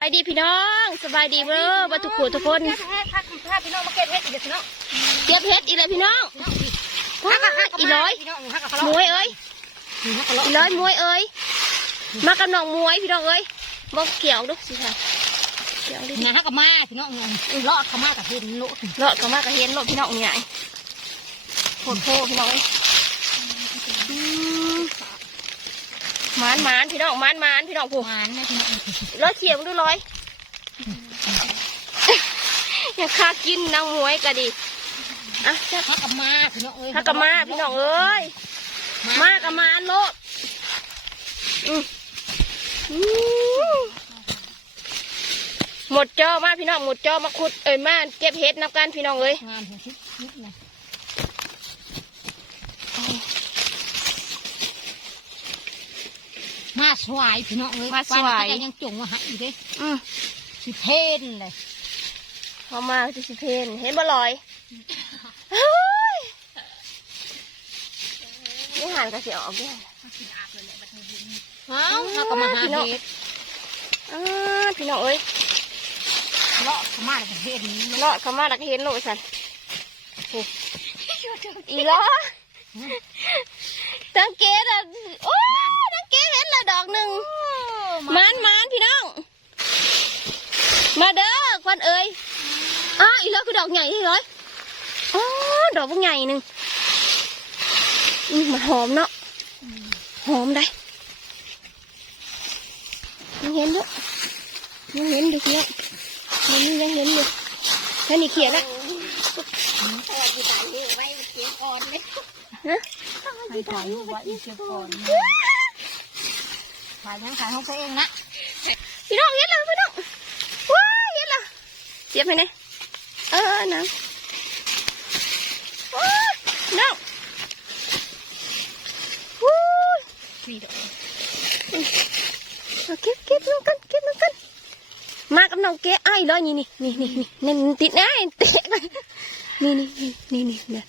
สบายดีพี่น้องสบายดีเบ้อบัทุกคนทุกคนถ้าถ้าพี่น้องมาเก็บเห็ดอีกเดี๋ยวพี่น้องเก็บเฮ็ดอีกเลยพี่น้องว้าอีร้อยพี่น้องฮักกับเขามวยเอ้ยฮักกับอีร้อยมวยเอ้ยมากับน้องมวยพี่น้องเอ้ยบอกเกี่ยวดูสิค่ะเกี่ยวดิงาฮักกับมาพี่น้องรอดเขามากับเห็นโลเลาะก็มากระเห็นโลดพี่น้องใหญ่โคตรโพพี่น้องเอ้ยอืม หมานหมานพี่น้องหมานหมานพี่น้องผูงานนะพี่น้องร้อยเขียมดูร้อยอยากค่ากินนางมวยก็ดีอะจะฮักกับมาพี่น้องเอ้ยถ้ากับมาพี่น้องเอ้ยมากับมาโลดอืมอืมหมดจอมาพี่น้องหมดจอมาขุดเอ้ยมาเก็บเห็ดนับกันพี่น้องเอ้ย งานเห็นชิดนิดนะมาสวายพี่น้องเอ้ยยังจงมาหาอีกเด้อืมสิเพนเลยพอมาที่สิเพนเห็นบ่ลอยเฮ้ยนี่หันกระเสียออกเนี่ยเอ้าฮักกับมาหาเห็ดอ่าพี่น้องเอ้ยเลาะเขามากับเห็ดเลาะเข้ามาดักเห็นโลดสันโอ้อีล้อตังเกตอะโอ้ตังเกตเห็นและดอกหนึ่ง มานมานพี่น้อง มาเด้อควันเอ้ยอ้าอีกแล้วคือดอกใหญ่ที่ร้อยอ๋อดอกพวกใหญ่หนึ่งอืมมันหอมเนาะหอมได้ยังเห็นด้วยยังเห็นดูพี่น้องมันนี่ยังเห็นอยู่แค่นี้เขียนละสวัสดีสายนี้ไว้เสียก่อนเลยนะให้ถ่ายรูปไว้เสียก่อนถ่ายยังถ่ายของตัวเองนะพี่น้องเห็นแล้วพี่น้องว้ายเห็นแล้ว เสียบไปไหนเออนะว้ายน้องวู้ยสี่ดอกเอาเก็บเก็บน้องกันเก็บน้องกันมากับน้องเก๋ไอ้ายร้อยนี่นี่นี่นี่นี่นี่นี่ติดนะเตะไปนี่นี่นี่นี่นี่เนี่ย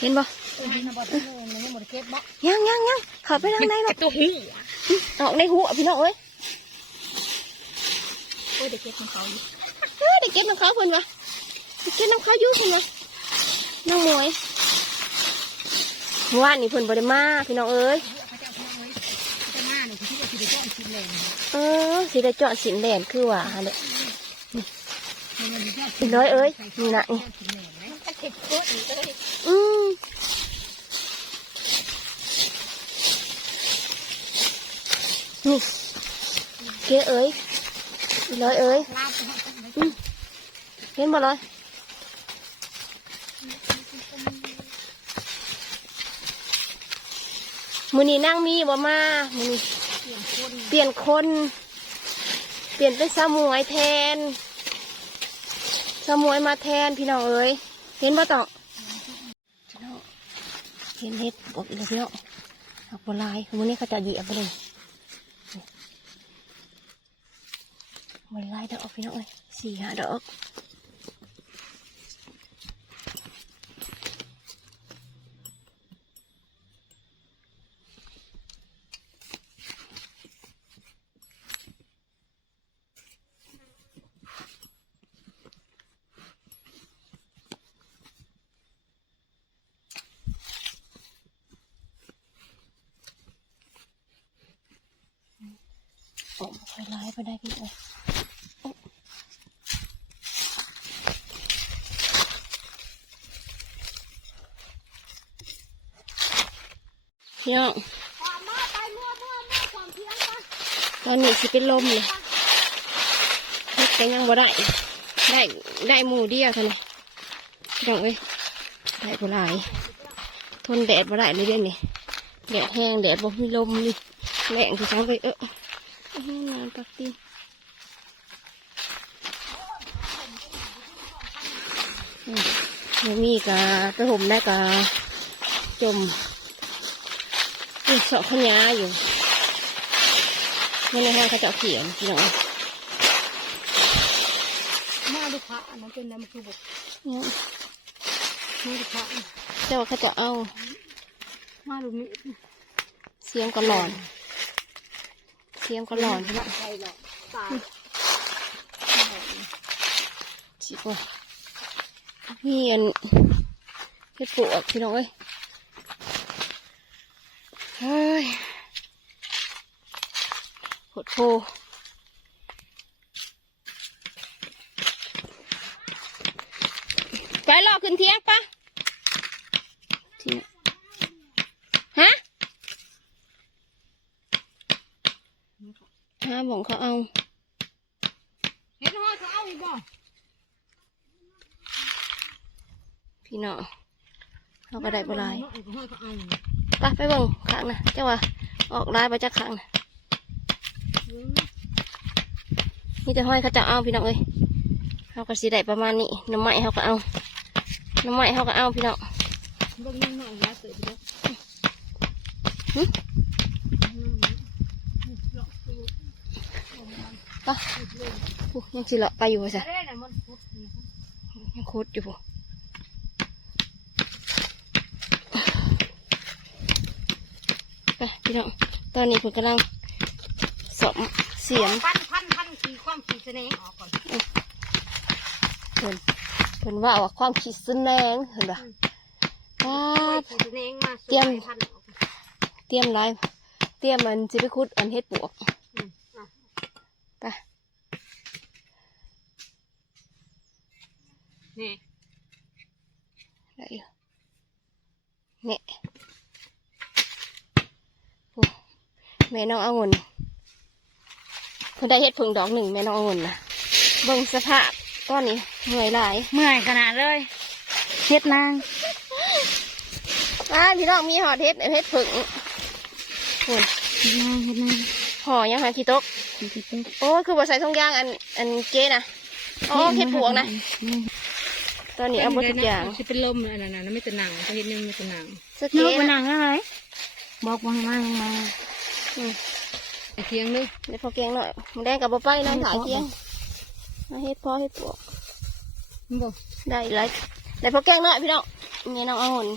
เห็นบ่ตัวนี้นะบอสเลยมันไม่หมดเก็บบ่ยังยังยังเข้าไปทางในหรอกตัวหีออกในหัวพี่น้องเอ้ยโอ้ยเด็กเก็บของเขาอยู่ เอ้ยเก็บน้ำเขาเพิ่นวะเด็กเก็บน้ำเขาอยู่งเพิ่นวะน้องมวยว่านี่เพิ่นบ่ได้มาพี่น้องเอ้ยเออสิได้เจาะสินแดนคือว่าฮะเนี่ยน้อยเอ้ยนี่นะนี่อืมนี่เก๋เอ้ยอีร้อยเอ้ย เห็นบ่เลยมือนี้นั่งมีบ่มามือนี้เปลี่ยนคนเปลี่ยนคน เปลี่ยนเป็นสมวยแทน สมวยมาแทนพี่น้องเอ้ยเห็นบ่ต่อพี่น้องเห็นเห็ดบอกอีกแล้วพี่น้องเอาปลายมือนี้เขาจะเหยียบไปเลยมันลายดอกพี่น้องเอ้ยสี่ห้าดอก โอ้ค่อยไล่ไปได้พี่เอ้ยโอ้พี่น้องตอนนี้สิเป็นลมเลยเฮ็ดกันยังบ่ได้ ได้ได้หมูเดียวเท่านี้พี่น้องเอ้ยได้บ่หลายทนแดดบ่ได้เลยเดี๋ยวนี้แดดแห้งแดดบ่มีลมนี่แรงที่จังเลยเออ อื้อหือนานปักตีนอืมเดี๋ยวมีกะไปห่มได้กะจมเสาะขยาอยู่นี่ในห้างเขาเจะเขียนพี่น้อมาลูกค้าอันนั้นเป็นน้ำคือบกเนี่ยมาลูกค้าเจ้าว่าเขาจะเอา มาลูกนี้เสียงก็หลอน เที่ยงก็หลอนใช่ไหมใช่หลอนปลาชิะนี่อันเห็ดปวกพี่น้องเอ้ยเฮ้ยหดโพไปรอขึ้นเที่ยงปะ ห้าบอกเขาเอา เห็นห้อยเขาเอาอีกบ่พี่น้องเขาก็ได้บ่หลายห้อยเขาเอาไปไปเบิ่งข้างนะเจ้าว่าออกลายไปจากข้างนะนี่แต่ห้อยเขาจะเอาพี่น้องเอ้ยเขาก็สิได้ประมาณนี้น้ำไม้เขาก็เอาน้ำไม้เขาก็เอาพี่น้อง เบิ่งนี่หน่อยยาเกิดไปแล้วหึไปอู้ยังสิเลาะไปอยู่ป่ะจ๊ะได้น่ะมันพุดยังโคตรอยู่ป่ะไปพี่น้องตอนนี้ผมกำลังสมเสียมพันพันพันสีความสีเสน่ห์ออกก่อนเพิ่นเพิ่นว่าว่าความคิดแสดงเห็นปะป้าดสีเสน่ห์มาเตรียมพันออกเตรียมไรเตรียมมันสิไปคุดอันเฮ็ดปวก อืมอะ ไป นี่ได้อยู่เนี่ยโอ้แม่น้องเอาเงินเพิ่นได้เฮ็ดผึ่งดอกหนึ่งแม่น้องเอาเงินนะเบิ่งสภาพตอนนี้เหนื่อยหลาย เมื่อยขนาดเลยเฮ็ดนางอ่าพี่น้องมีหอดเฮ็ดเฮ็ดผึ่งคุณเฮ็ดนางเฮ็ดนางห่อยังหาขี้ตก โอ้ยคือบ่ใส่ทงยางอันอันเจนะอ๋อเฮ็ดปวกนะ ตอนนี้เอาหมดทุกอย่างสิเป็นลมอันนั้นน่ะไม่เป็นหนังก็เฮ็ดยังไม่เป็นหนังสเกนึกตเป็นหนังอะไรบอกมามามาอืมไอ้เทียงนึกเดี๋ยวพอแกงหน่อยมันแดงกับบ่ไปน้องถ่ายเที่ยงมาเฮ็ดพอเฮ็ดปวกมันบอกได้ไรได้พอแกงหน่อยพี่น้องนี่น้องเอาหน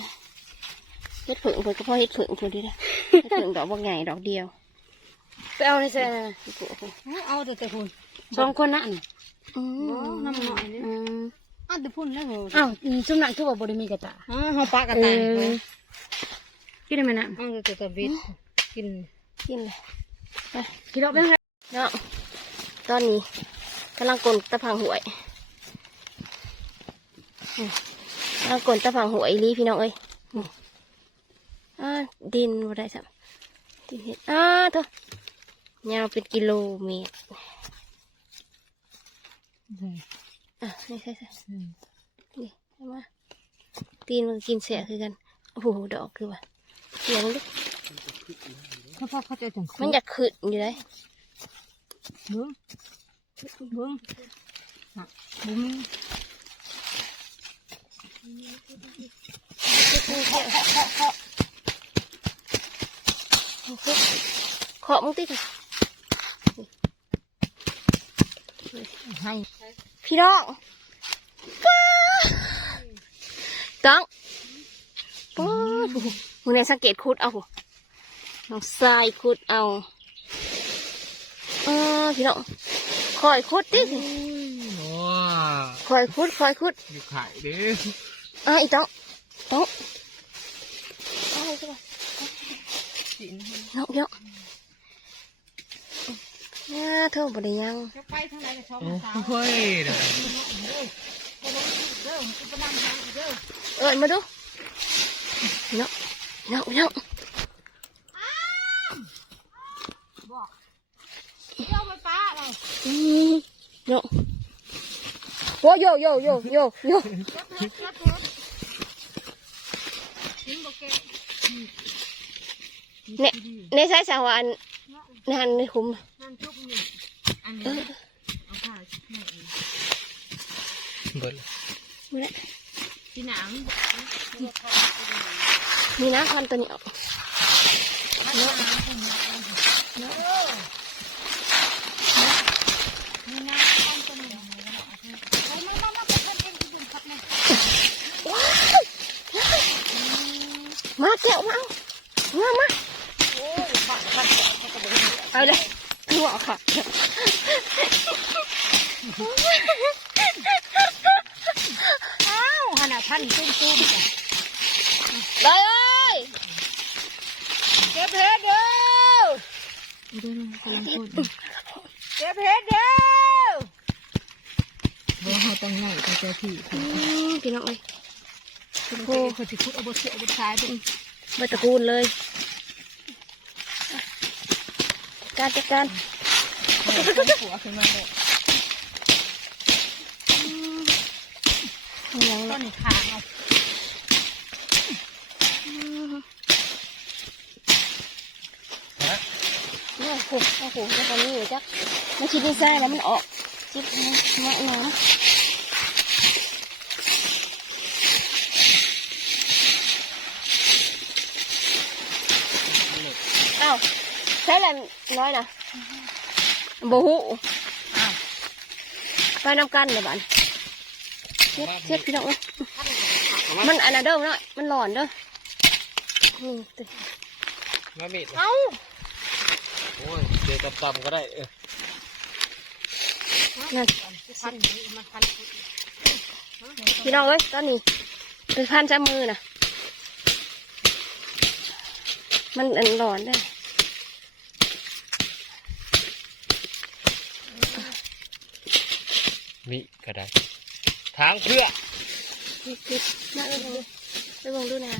เฮ็ดผึ่งเพิ่นก็พอเฮ็ดผึ่งเพิ่นดีนะเฮ็ดผึ่งดอกบ่ใหญ่ดอกเดียวไปเอาในเซนเฮ็ดปวกเพิ่นเอาแต่แต่คุณสองคนน่ะนี่อืมน้ำหน่อยนี่ อืมอ้าวแต่พุ่นแล้วเหรออ้าวซุ่มนั่นคือว่าบ่ได้มีกระตาอ๋อเฮาปากกระตาเออกินได้ไหมน่ะอ้าวแต่แต่บิดกินกินเลยไปกินแล้วไปให้เนาะตอนนี้กำลังกลนตะพังหวยอืมกำลังกลนตะพังหวยอีหลีพี่น้องเอ้ยอืมอ่าดินบ่ได้สัดินเห็ดอ่าเถอะยาวเป็นกิโลเมตร อะนี่ใช่ใช่นี่เอามาตีนมันกินเสียคือกันโอ้โหดอกคือว่าเสียงดิเขาพอเขาจะจังมันอยากขึ้นอยู่เลยเบิ่งเบิ่งฮะบ่มีขอมึงติดให้ พี่น้องป้าต้องป้ามึงในสังเกตคุดเอาน้องทรายคุดเอาเออพี่น้องคอยคุดดิว้าคอยคุดคอยคุดอยู่ไข่เด้ออะอีต้องต้องเอาไปก่อนน้องเยอะ น่าเท่าบริยังจะไปทางไหนก็ชอบโอ้สาวโหยเด้อเด้อมันก็นั่งทางเด้อเอ้ยมาดูเนาะเนาะเนาะบอกเจ้าไปป้าเราอืมเนาะโอ้โยโยโยโยโยทิ้งบอกแกเนี่ยในสายสาวอันนั่นในคุ้มนั่นทุกนี่ อันเอนี้อเอาผ้าชิ้นไหนเบิดมาแล้วที่หนังมีน้ำคันตัวนี้ออกมาแก้วมาเอามามาเอาเลยคือว่าค่ะ พันตุ้มตุ้มจ้ะได้เอ้ยเก็บเห็ดเด้อดูนะกำลังพูดเก็บเห็ดเด้อบ่เขาต้องง่ายแต่เจ้าที่อืมพี่น้องเอ้ยโอ้เขาจะพูดเอาบทเสียบทชายเป็นเบิดตะกูลเลย การจัดการหัวขึ้นมาเลย เอาอย่าง ต้ละนขาเอาฮะเนี่ยโอ้โหโอ้โหจะตอนนี้อยู่จักมันคิดดีไซน์แล้วมันออกจิบมาหนาอ้าวใช้อะไรน้อยนะบูฮูอ้าวไปนำกันเดี๋ยวบันเช็ดเช็ดพี่น้องเอ้ยมันอันนั้นเด้อมันน้อยมันหลอนเด้อนี่ติมามีดเอ้าโอ้ยเดี๋ยวต่ำๆก็ได้เออนั่นพันมันพันพี่น้องเอ้ยตอนนี้เป็นพันจ้ามือนะมันอันหลอนได้อมีก็ได้ ทางเพื่อน่าเอ้ยไปเบิ่งดูนาน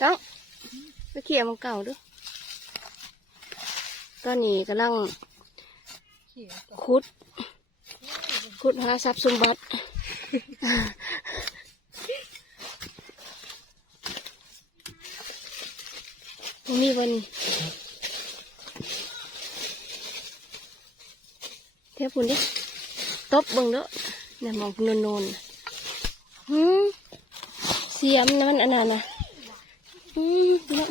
ต้องไปเขี่ยมันเก่าดูตอนนี้กำลังเขียวขุดขุดหาทรัพย์สมบัติมีวันนี้เทียบคุณดิ ตบบิ่งเด้อ นี่ยมองนนนหืมเสียมนะมันอันนั้นนะหืมพี่น้อง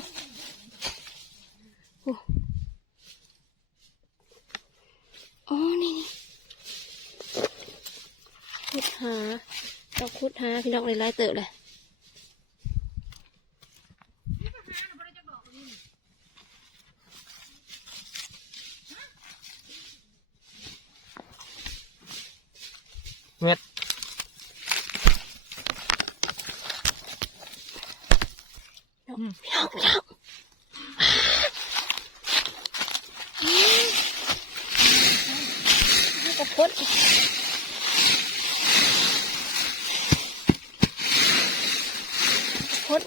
โอ้นี่นี่ขุดหาต้องขุดหาพี่น้องเลยไล่เติบเลย เม็ดพี่น้องพี่น้องพี่น้องอืมนี่ก็พุดพุด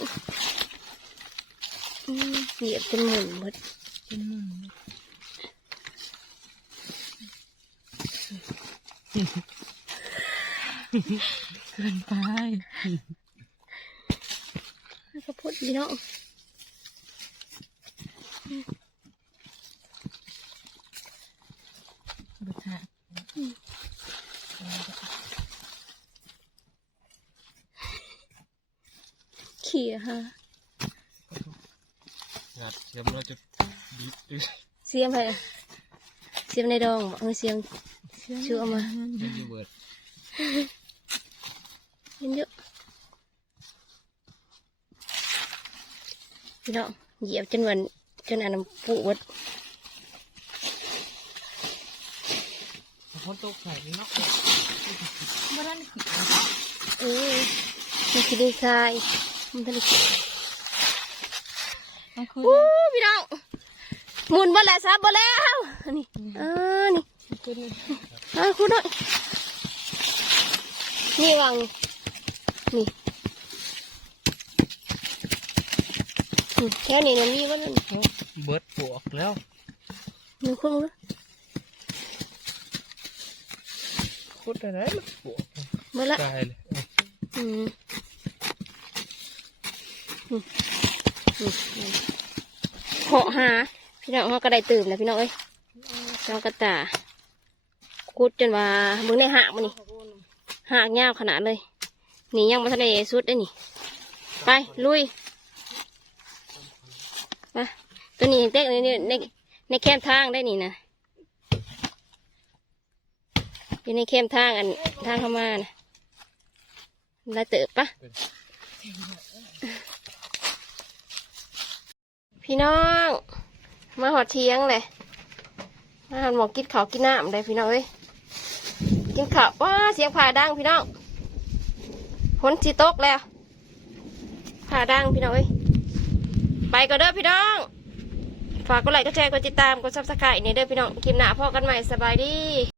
เหยียบจนหมุนหมดเป็นมุม เกินไปนี่ก็พุดพี่น้องบทชายเขี่ยฮะงัดเดี๋ยวเราจะบีบด้วยเสียมไปเสียมในดองบอกเออเสียมชื่อเอามาเล่นยูเบิร์ด เห็นเยอะพี่น้องเหยียบจนวันจนอันนั้นปุวัดคนตกใส่นี่เนาะบ่ทันขีดเออมันคิดดีไซน์มันเป็นต้องคืนอู้พี่น้องหมุนบ่แล้วซับบ่แล้วอันนี้อ่านี่คืนอ่าคุณหน่อยนี่วาง นี่อืมแค่นี้มันมีว่านั่นเบิร์ดปวกแล้วมันคุ้มเลยคุดอะไรมันปวกเมื่อละตายเลยอืมอืมอืมอืมเหาะหาพี่น้องเขาก็ได้ตื่มแล้วพี่น้องเอ้ยน้องกระตาคุดจนว่ามึงได้หักมันนี่หักยาวขนาดเลย นี่ยังมาทะเลสุดได้นี่ ไป ลุยไปตัวนี้เต็กในในในแคมทางได้นี่นะอยู่ในแคมทางอันทางเข้ามานะลายเติบปะพี่น้อง มาหอดเทียงเลยมาหอดหมองกินข้าวกินน้ำเลยพี่น้องเอ้ยกินข้าวว้าเสียงผ่าดังพี่น้อง พ้นสีตกแล้วผ่าดังพี่น้องเอ้ยไปก็เด้อพี่น้อง ฝากกดไลค์กดแชร์กดติดตามกดซับสไครต์นี่เด้อพี่น้องคลิปหน้าพอกันใหม่สบายดี